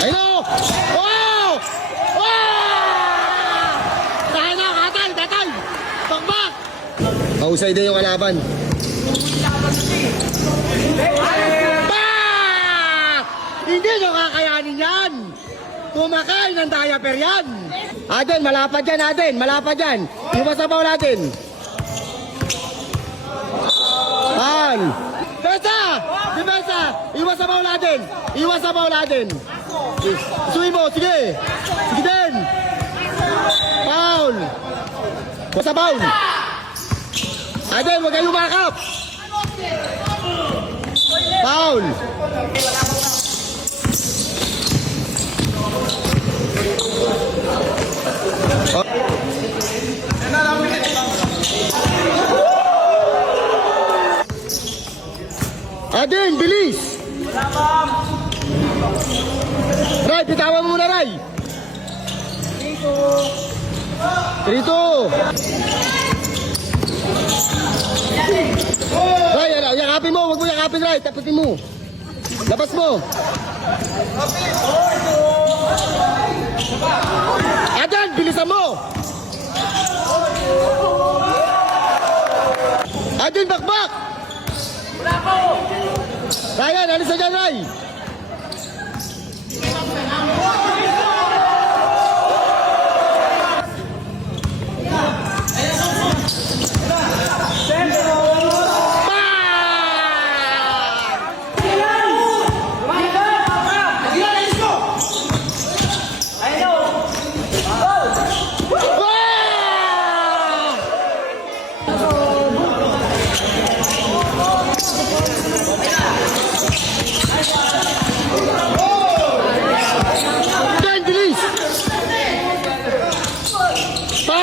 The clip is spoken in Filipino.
Ayun o! Wow! Wow! Tayo na, katay! Bakbak! Mahusay din yung kalaban. Bah! Hindi nyo kakayanin yan! Kumakay ng diaper yan! Aden, malapad yan, Aden! Malapad yan! Iwas sa bawal natin! Pan! Besa! Besa! Iwas sa bawal natin! Iwas sa bawal natin! Isuwi mo, sige! Sige din! Foul! Basta foul! Aden, huwag kayo makap! Foul! Aden, bilis! Ray, pitawan mo muna, Ray! 3-2! Ray, yakapin mo, huwag mo yakapin, Ray, taputin mo. Labas mo. Aden, bilisan mo! Aden, bakbak! Ryan, alis na dyan, Ray! Dan, bilis! Pa!